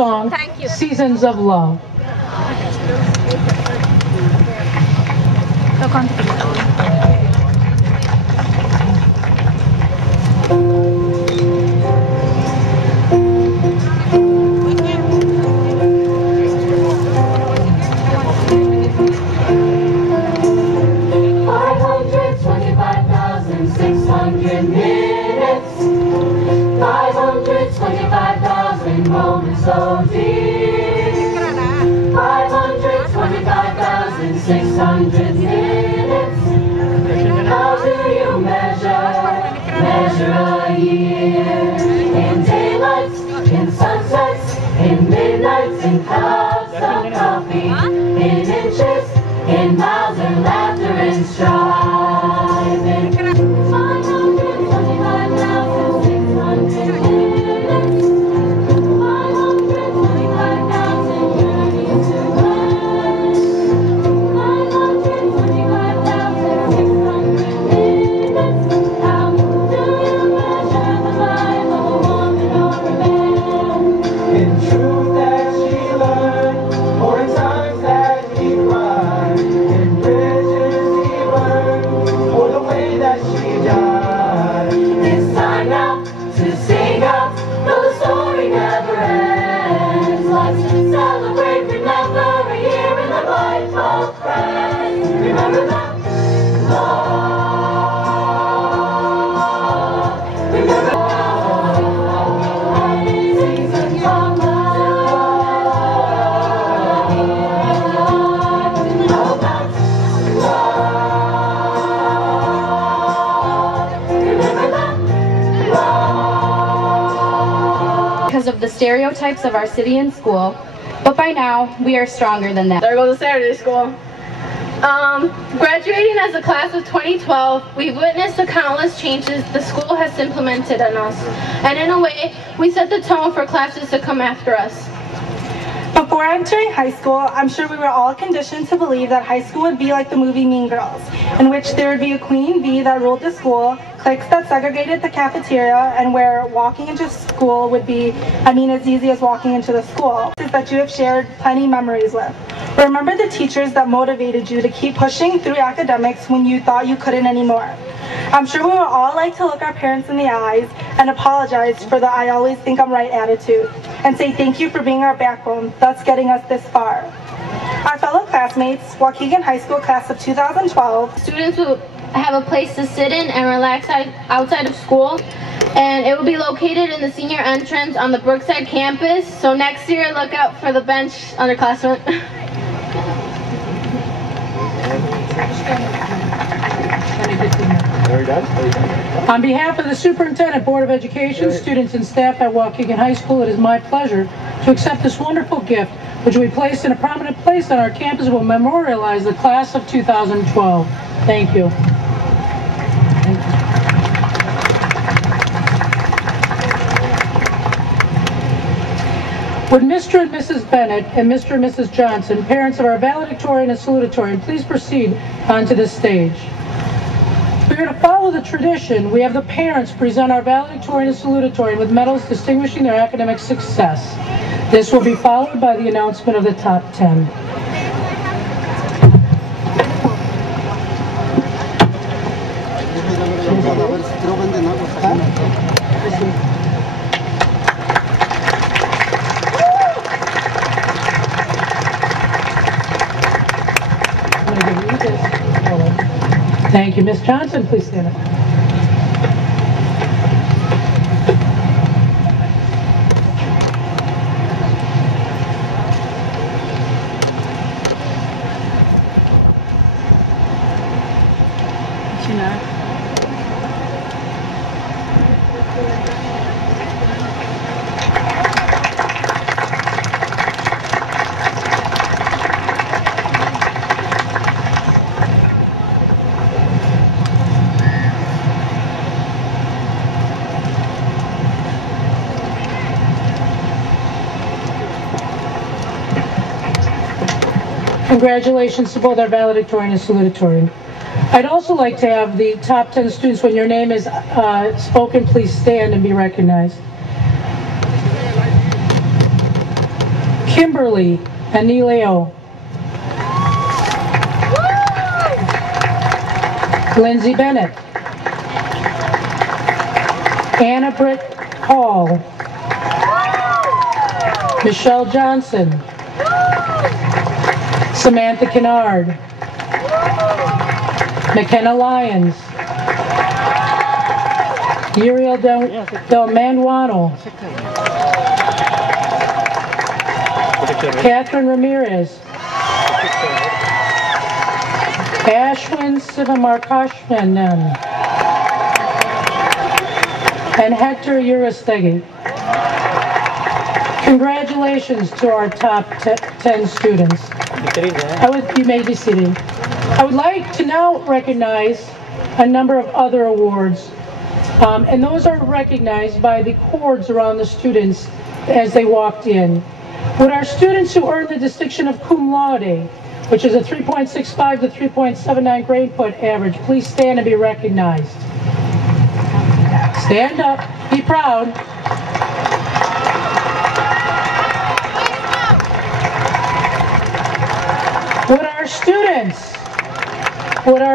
song, Seasons of Love. So deep, 525,600 minutes. How do you measure a year? In daylights, in sunsets, in midnights, in cups of coffee, in inches, in miles, and laughter and striving. 525,600 minutes. Because of the stereotypes of our city and school, but by now we are stronger than that. There goes the Saturday school. Graduating as a class of 2012, we've witnessed the countless changes the school has implemented on us, and in a way, we set the tone for classes to come after us. Before entering high school, I'm sure we were all conditioned to believe that high school would be like the movie Mean Girls, in which there would be a queen bee that ruled the school, cliques that segregated the cafeteria, and where walking into school would be, as easy as walking into the school. That you have shared plenty memories with. Remember the teachers that motivated you to keep pushing through academics when you thought you couldn't anymore. I'm sure we would all like to look our parents in the eyes and apologize for the "I always think I'm right" attitude, and say thank you for being our backbone, thus getting us this far. Our fellow classmates, Waukegan High School class of 2012, students will have a place to sit in and relax outside of school, and it will be located in the senior entrance on the Brookside campus, so next year look out for the bench underclassmen. On behalf of the Superintendent, Board of Education, students and staff at Waukegan High School, it is my pleasure to accept this wonderful gift, which we placed in a prominent place on our campus will memorialize the class of 2012. Thank you. Would Mr. and Mrs. Bennett and Mr. and Mrs. Johnson, parents of our valedictorian and salutatorian, please proceed onto the stage. We're going to follow the tradition. We have the parents present our valedictorian and salutatorian with medals distinguishing their academic success. This will be followed by the announcement of the top 10. Thank you. Ms. Johnson, please stand up. Congratulations to both our valedictorian and salutatorian. I'd also like to have the top 10 students, when your name is spoken, please stand and be recognized. Kimberly Anilio, Lindsay Bennett, Anna Britt Hall, Michelle Johnson, Samantha Kennard, McKenna Lyons, Uriel Del Manuano, Catherine Ramirez, Ashwin Sivamarkashman, and Hector Urastegui. Congratulations to our top 10 students. You may be seated. I would like to now recognize a number of other awards, and those are recognized by the cords around the students as they walked in. Would our students who earned the distinction of cum laude, which is a 3.65 to 3.79 grade point average, please stand and be recognized. Stand up, be proud. Would our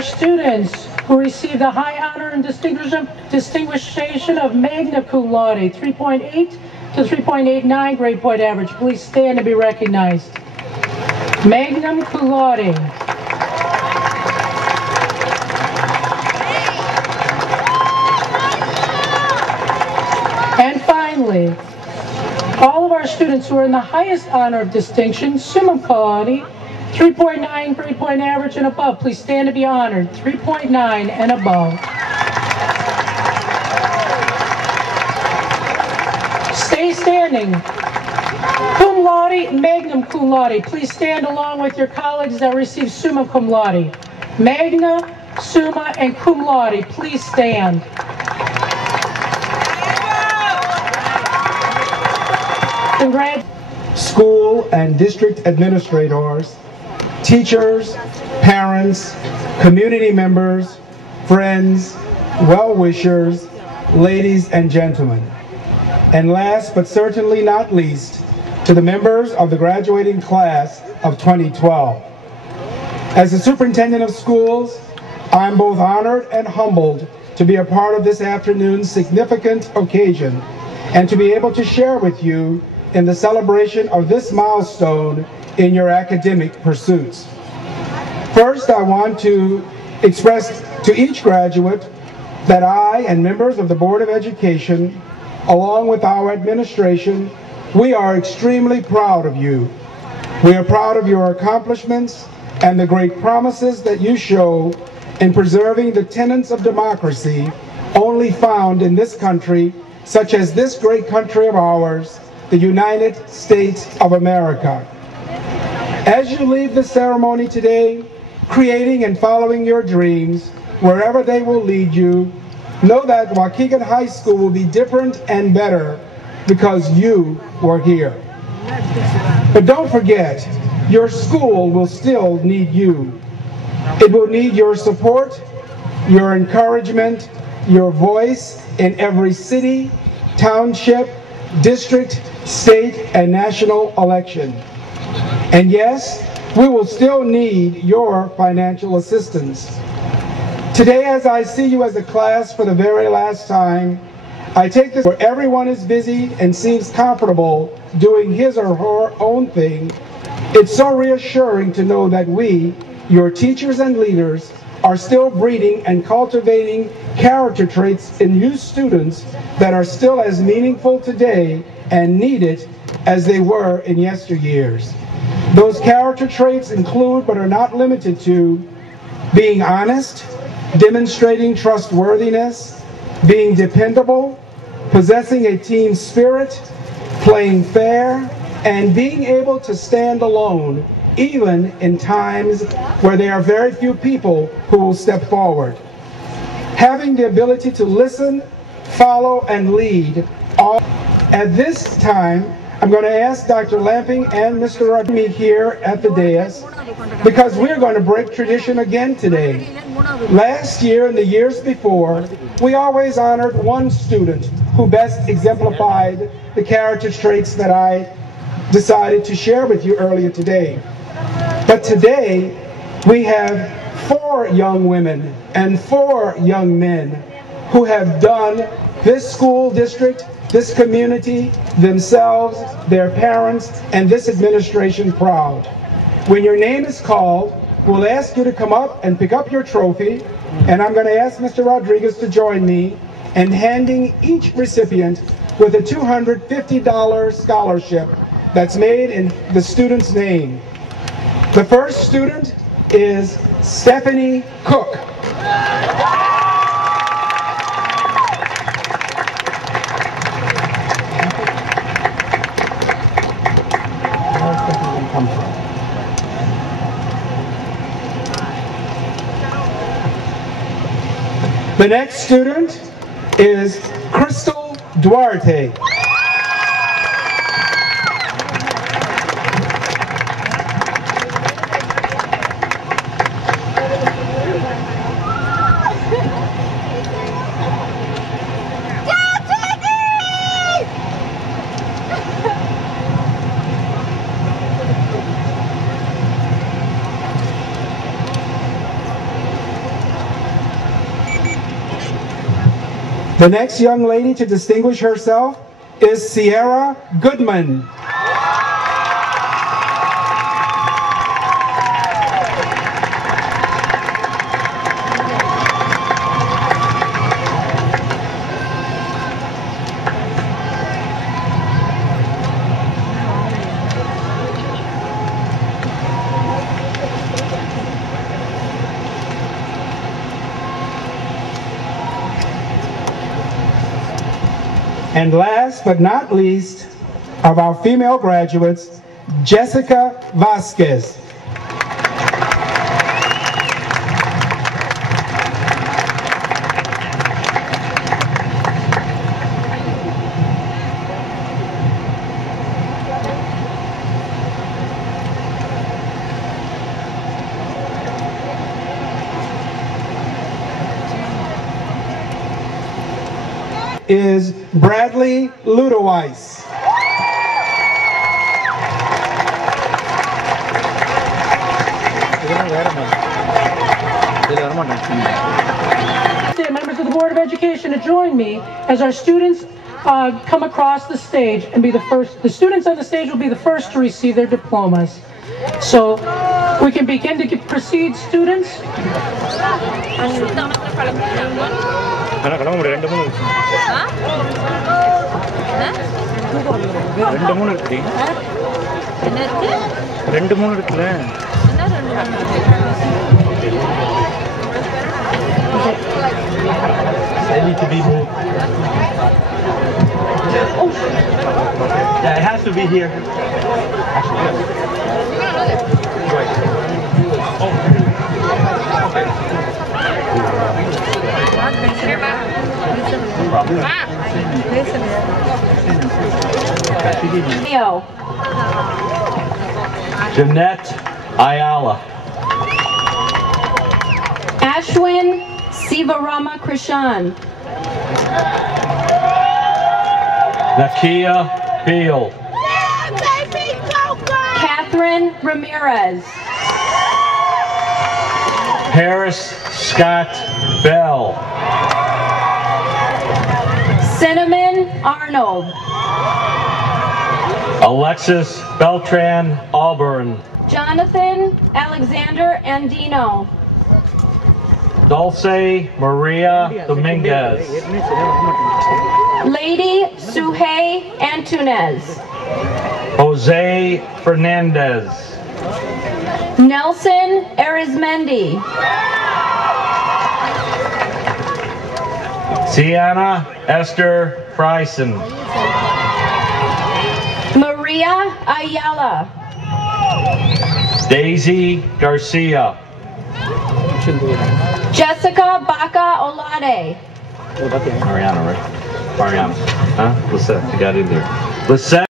students who received the high honor and distinguishation of magna cum laude, 3.8 to 3.89 grade point average, please stand and be recognized. Magna cum laude. And finally, all of our students who are in the highest honor of distinction, summa cum laude, 3.9 grade point average and above, please stand to be honored. 3.9 and above. Stay standing. Cum laude, magna cum laude, please stand along with your colleagues that received summa cum laude. Magna, summa, and cum laude, please stand. Congratulations. School and district administrators, teachers, parents, community members, friends, well-wishers, ladies and gentlemen. And last but certainly not least, to the members of the graduating class of 2012. As the superintendent of schools, I'm both honored and humbled to be a part of this afternoon's significant occasion and to be able to share with you in the celebration of this milestone in your academic pursuits. First, I want to express to each graduate that I and members of the Board of Education, along with our administration, we are extremely proud of you. We are proud of your accomplishments and the great promises that you show in preserving the tenets of democracy only found in this country, such as this great country of ours, the United States of America. As you leave the ceremony today, creating and following your dreams, wherever they will lead you, know that Waukegan High School will be different and better because you were here. But don't forget, your school will still need you. It will need your support, your encouragement, your voice in every city, township, district, state, and national election. And yes, we will still need your financial assistance. Today, as I see you as a class for the very last time, I take this where everyone is busy and seems comfortable doing his or her own thing. It's so reassuring to know that we, your teachers and leaders, are still breeding and cultivating character traits in you students that are still as meaningful today and needed as they were in yesteryears. Those character traits include, but are not limited to, being honest, demonstrating trustworthiness, being dependable, possessing a team spirit, playing fair, and being able to stand alone, even in times where there are very few people who will step forward. Having the ability to listen, follow, and lead. At this time, I'm going to ask Dr. Lamping and Mr. Rodney here at the dais because we're going to break tradition again today. Last year and the years before, we always honored one student who best exemplified the character traits that I decided to share with you earlier today. But today, we have 4 young women and 4 young men who have done this school district, this community, themselves, their parents, and this administration proud. When your name is called, we'll ask you to come up and pick up your trophy, and I'm going to ask Mr. Rodriguez to join me in handing each recipient with a $250 scholarship that's made in the student's name. The first student is Stephanie Cook. The next student is Crystal Duarte. The next young lady to distinguish herself is Sierra Goodman. And last but not least, of our female graduates, Jessica Vasquez. Is Bradley Ludowise. Members of the Board of Education to join me as our students come across the stage and be the first. The students on the stage will be the first to receive their diplomas. So we can begin to proceed, students. They need to be moved. Yeah, it has to be here. Jeanette Ayala. Ashwin Sivarama Krishan. Nakia Beal. Catherine Ramirez. Paris Scott Bell. Cinnamon Arnold. Alexis Beltran Auburn. Jonathan Alexander Andino. Dulce Maria Dominguez. Lady Suhey Antunes. Jose Fernandez. Nelson Arizmendi. Sienna Esther Frison. Maria Ayala. Daisy Garcia. Jessica Baca Olade. Mariana, right? Mariana. Huh? Lisette, you got in there. Lisette.